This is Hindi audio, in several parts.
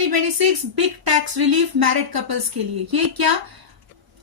2026 big tax relief married couples के लिए। ये क्या,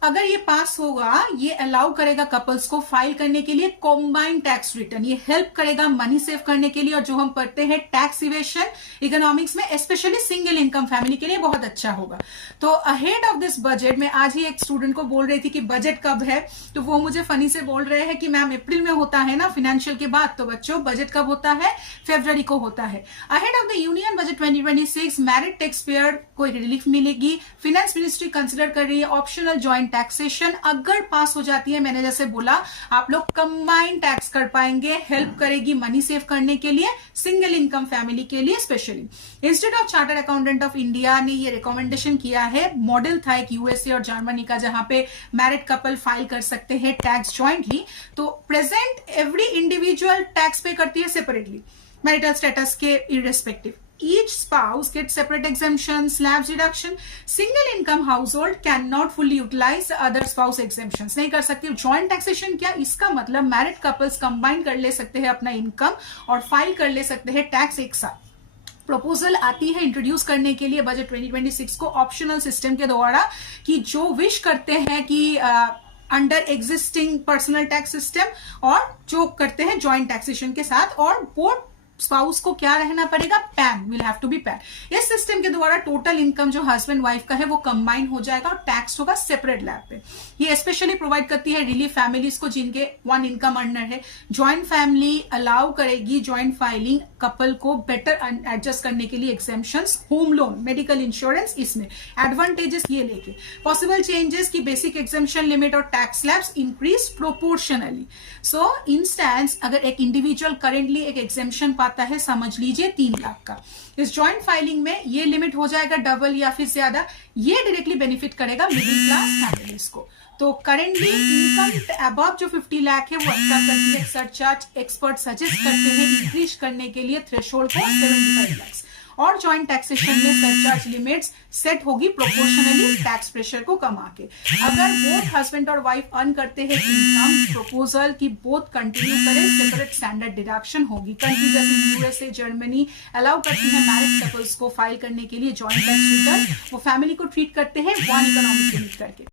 अगर ये पास होगा, ये अलाउ करेगा कपल्स को फाइल करने के लिए कॉम्बाइंड टैक्स रिटर्न। ये हेल्प करेगा मनी सेव करने के लिए, और जो हम पढ़ते हैं टैक्स इवेशन इकोनॉमिक्स में, स्पेशली सिंगल इनकम फैमिली के लिए बहुत अच्छा होगा। तो अहेड ऑफ दिस बजट, मैं आज ही एक स्टूडेंट को बोल रही थी कि बजट कब है, तो वो मुझे फनी से बोल रहे हैं कि मैम अप्रैल में होता है ना फाइनेंशियल के बाद। तो बच्चों बजट कब होता है? फरवरी को होता है। Ahead of the union budget 2026 married tax payer को रिलीफ मिलेगी। फाइनेंस मिनिस्ट्री कंसिडर कर रही है ऑप्शनल ज्वाइंट टैक्सेशन। अगर पास हो जाती है, मैंने जैसे बोला, आप लोग कंबाइंड टैक्स कर पाएंगे, हेल्प करेगी मनी सेव करने के लिए, सिंगल इनकम फैमिली के लिए specially. Institute of chartered accountant of India ने ये रिकमेंडेशन किया है। मॉडल था एक यूएसए और जर्मनी का, जहां पे मैरिड कपल फाइल कर सकते हैं टैक्स ज्वाइंटली। तो प्रेजेंट एवरी इंडिविजुअल टैक्स पे करती है सेपरेटली, मैरिटल स्टेटस के irrespective. Each spouse gets separate exemptions, slabs deduction. Single income household cannot fully utilize other spouse exemptions. नहीं कर सकती। Joint taxation क्या? इसका मतलब मैरिड कपल्स कंबाइन कर ले सकते हैं अपना इनकम और फाइल कर ले सकते हैं टैक्स एक साथ। प्रपोजल आती है इंट्रोड्यूस करने के लिए बजट 2026 को ऑप्शनल सिस्टम के द्वारा, कि जो विश करते हैं कि under existing personal tax system, और जो करते हैं ज्वाइंट टैक्सेशन के साथ, और बोथ स्पाउस को क्या रहना पड़ेगा? PAN, will have to be PAN. इस सिस्टम के द्वारा टोटल इनकम जो हस्बैंड वाइफ का है वो कंबाइन हो जाएगा और टैक्स होगा सेपरेट लैब पे। ये स्पेशली प्रोवाइड करती है रिलीफ फैमिलीज को जिनके वन इनकम अर्नर है। ज्वाइंट फैमिली अलाउ करेगी ज्वाइंट फाइलिंग कपल को बेटर एडजस्ट करने के लिए exemptions, home loan, medical insurance, इसमें एडवांटेजेस ये लेके। पॉसिबल चेंजेस की बेसिक एग्जेम्पशन लिमिट और टैक्स स्लैब्स इंक्रीज प्रोपोर्शनली। सो इंस्टेंस अगर एक इंडिविजुअल करेंटली एक एग्जेम्पशन आता है, समझ लीजिए 3 लाख का, इस जॉइंट फाइलिंग में ये लिमिट हो जाएगा डबल या फिर ज्यादा। ये डायरेक्टली बेनिफिट करेगा मिडिल क्लास फैमिलीज को। तो करेंटली इनकम अबव जो 50 लाख है वो अच्छा करती है। सरचार्ज एक्सपर्ट सजेस्ट करते हैं इंक्रीज करने के लिए थ्रेशोल्ड को 75 लाख, और ज्वाइंट टैक्सेशन में सरचार्ज लिमिट्स सेट होगी प्रोपोर्शनली टैक्स प्रेशर को कमा के। अगर बोथ हस्बैंड और वाइफ अर्न करते हैं इनकम, प्रपोजल की बोथ कंटिन्यू करें, सेपरेट स्टैंडर्ड डिडक्शन होगी। कंट्री जैसे यूएसए, जर्मनी अलाउ करती है मैरिड कपल्स को फाइल करने के लिए ज्वाइंट टैक्स रिटर्न। वो फैमिली को ट्रीट करते हैं वन इकोनॉमिक यूनिट करके।